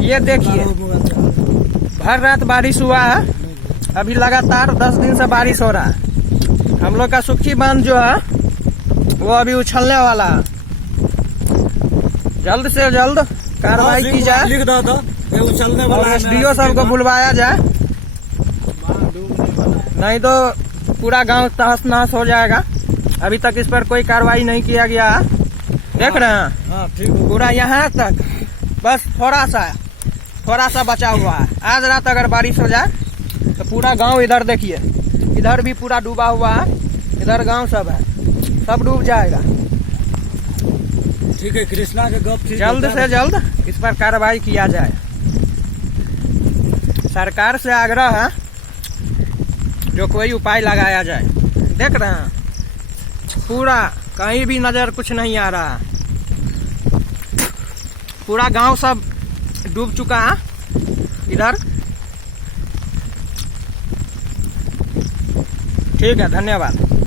ये देखिए भर रात बारिश हुआ है, अभी लगातार 10 दिन से बारिश हो रहा है। हम लोग का सुखी बांध जो है वो अभी उछलने वाला है। जल्द से जल्द कार्रवाई की जाए, लिख दो तो ये उछलने वाला है। एसडीओ साहब को बुलवाया जाए, नहीं तो पूरा गांव तहस नहस हो जाएगा। अभी तक इस पर कोई कार्रवाई नहीं किया गया है। देख रहे हैं हाँ ठीक है। पूरा यहाँ तक बस थोड़ा सा बचा हुआ है। आज रात अगर बारिश हो जाए तो पूरा गांव, इधर देखिए, इधर भी पूरा डूबा हुआ है, इधर गांव सब है, सब डूब जाएगा। ठीक है, कृष्णा के गप जल्द से जल्द इस पर कार्रवाई किया जाए। सरकार से आग्रह है जो कोई उपाय लगाया जाए। देख रहे हैं पूरा कहीं भी नजर कुछ नहीं आ रहा, पूरा गांव सब डूब चुका है इधर। ठीक है, धन्यवाद।